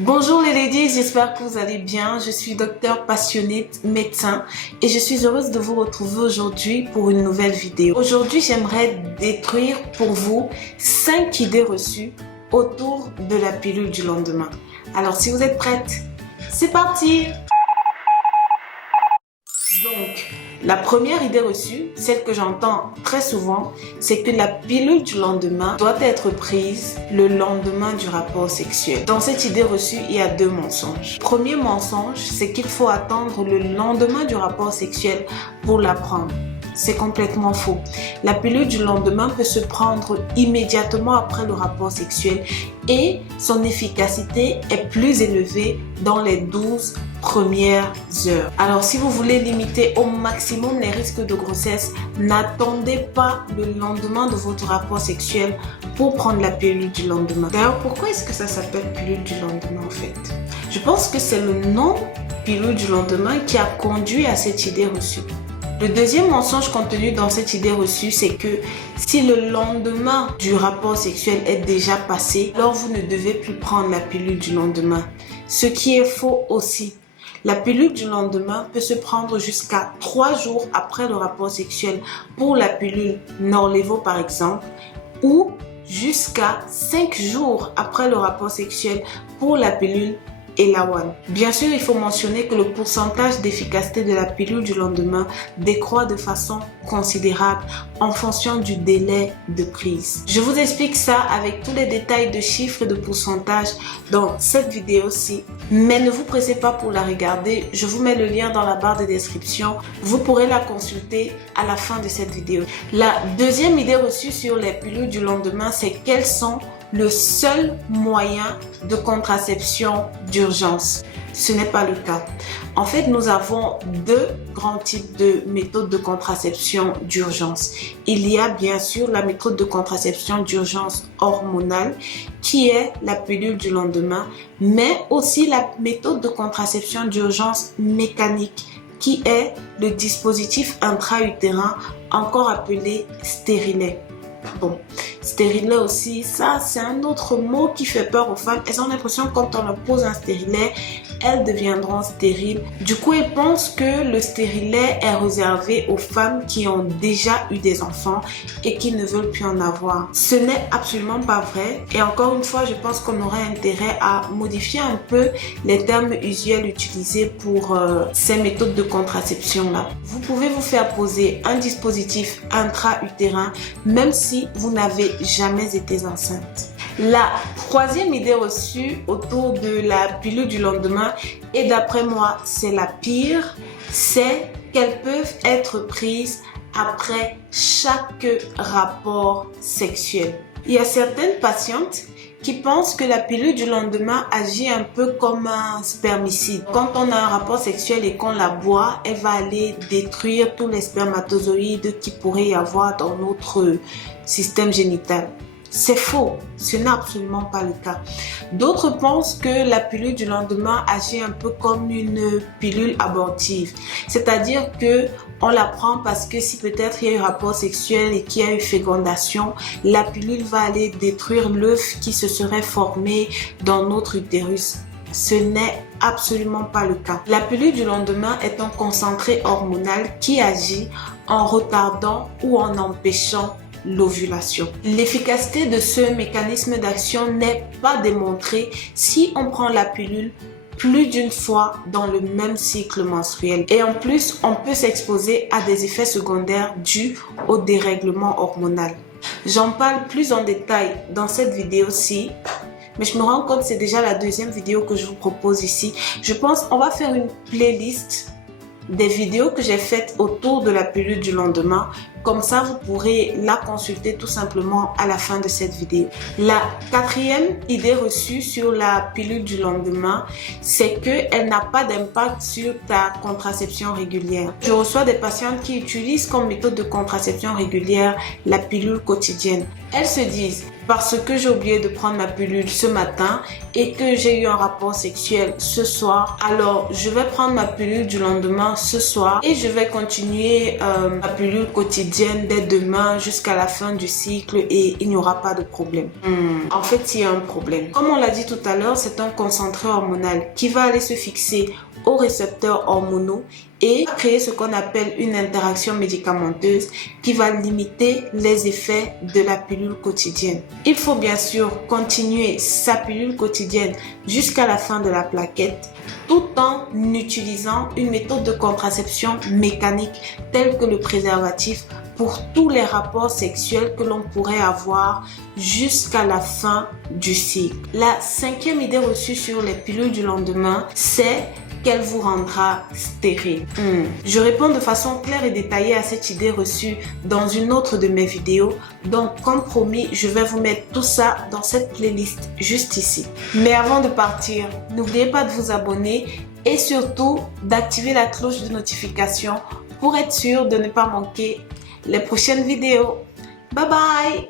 Bonjour les ladies, j'espère que vous allez bien. Je suis docteur passionnate médecin et je suis heureuse de vous retrouver aujourd'hui pour une nouvelle vidéo. Aujourd'hui, j'aimerais détruire pour vous 5 idées reçues autour de la pilule du lendemain. Alors si vous êtes prêtes, c'est parti! Donc, la première idée reçue, celle que j'entends très souvent, c'est que la pilule du lendemain doit être prise le lendemain du rapport sexuel. Dans cette idée reçue, il y a 2 mensonges. Premier mensonge, c'est qu'il faut attendre le lendemain du rapport sexuel pour la prendre. C'est complètement faux. La pilule du lendemain peut se prendre immédiatement après le rapport sexuel et son efficacité est plus élevée dans les 12 premières heures. Alors si vous voulez limiter au maximum les risques de grossesse, n'attendez pas le lendemain de votre rapport sexuel pour prendre la pilule du lendemain. D'ailleurs, pourquoi est-ce que ça s'appelle pilule du lendemain en fait? Je pense que c'est le nom pilule du lendemain qui a conduit à cette idée reçue. Le deuxième mensonge contenu dans cette idée reçue, c'est que si le lendemain du rapport sexuel est déjà passé, alors vous ne devez plus prendre la pilule du lendemain. Ce qui est faux aussi. La pilule du lendemain peut se prendre jusqu'à 3 jours après le rapport sexuel pour la pilule Norlevo par exemple, ou jusqu'à 5 jours après le rapport sexuel pour la pilule Elawan. Bien sûr, il faut mentionner que le pourcentage d'efficacité de la pilule du lendemain décroît de façon considérable en fonction du délai de prise. Je vous explique ça avec tous les détails de chiffres et de pourcentage dans cette vidéo-ci, mais ne vous pressez pas pour la regarder. Je vous mets le lien dans la barre de description. Vous pourrez la consulter à la fin de cette vidéo. La deuxième idée reçue sur les pilules du lendemain, c'est quels sont le seul moyen de contraception d'urgence. Ce n'est pas le cas. En fait, nous avons 2 grands types de méthodes de contraception d'urgence. Il y a bien sûr la méthode de contraception d'urgence hormonale qui est la pilule du lendemain, mais aussi la méthode de contraception d'urgence mécanique qui est le dispositif intra-utérin, encore appelé stérilet. Bon, stérilet aussi, ça c'est un autre mot qui fait peur aux femmes. Elles ont l'impression que quand on leur pose un stérilet, elles deviendront stériles. Du coup, elles pensent que le stérilet est réservé aux femmes qui ont déjà eu des enfants et qui ne veulent plus en avoir. Ce n'est absolument pas vrai. Et encore une fois, je pense qu'on aurait intérêt à modifier un peu les termes usuels utilisés pour ces méthodes de contraception-là. Vous pouvez vous faire poser un dispositif intra-utérin même si vous n'avez jamais été enceinte. La troisième idée reçue autour de la pilule du lendemain, et d'après moi c'est la pire, c'est qu'elles peuvent être prises après chaque rapport sexuel. Il y a certaines patientes qui pensent que la pilule du lendemain agit un peu comme un spermicide. Quand on a un rapport sexuel et qu'on la boit, elle va aller détruire tous les spermatozoïdes qui pourrait y avoir dans notre système génital. C'est faux, ce n'est absolument pas le cas. D'autres pensent que la pilule du lendemain agit un peu comme une pilule abortive. C'est-à-dire que on la prend parce que si peut-être il y a eu rapport sexuel et qu'il y a eu fécondation, la pilule va aller détruire l'œuf qui se serait formé dans notre utérus. Ce n'est absolument pas le cas. La pilule du lendemain est un concentré hormonal qui agit en retardant ou en empêchant l'ovulation. L'efficacité de ce mécanisme d'action n'est pas démontrée si on prend la pilule plus d'une fois dans le même cycle menstruel. Et en plus, on peut s'exposer à des effets secondaires dus au dérèglement hormonal. J'en parle plus en détail dans cette vidéo-ci, mais je me rends compte que c'est déjà la 2e vidéo que je vous propose ici. Je pense qu'on va faire une playlist des vidéos que j'ai faites autour de la pilule du lendemain. Comme ça, vous pourrez la consulter tout simplement à la fin de cette vidéo. La 4e idée reçue sur la pilule du lendemain, c'est qu'elle n'a pas d'impact sur ta contraception régulière. Je reçois des patientes qui utilisent comme méthode de contraception régulière la pilule quotidienne. Elles se disent, parce que j'ai oublié de prendre ma pilule ce matin et que j'ai eu un rapport sexuel ce soir, alors je vais prendre ma pilule du lendemain ce soir et je vais continuer ma pilule quotidienne dès demain jusqu'à la fin du cycle et il n'y aura pas de problème. En fait, il y a un problème. Comme on l'a dit tout à l'heure, c'est un concentré hormonal qui va aller se fixer aux récepteurs hormonaux et créer ce qu'on appelle une interaction médicamenteuse qui va limiter les effets de la pilule quotidienne. Il faut bien sûr continuer sa pilule quotidienne jusqu'à la fin de la plaquette tout en utilisant une méthode de contraception mécanique telle que le préservatif pour tous les rapports sexuels que l'on pourrait avoir jusqu'à la fin du cycle. La 5e idée reçue sur les pilules du lendemain, c'est qu'elle vous rendra stérile. Je réponds de façon claire et détaillée à cette idée reçue dans une autre de mes vidéos. Donc, comme promis, je vais vous mettre tout ça dans cette playlist juste ici. Mais avant de partir, n'oubliez pas de vous abonner et surtout d'activer la cloche de notification pour être sûr de ne pas manquer les prochaines vidéos. Bye bye!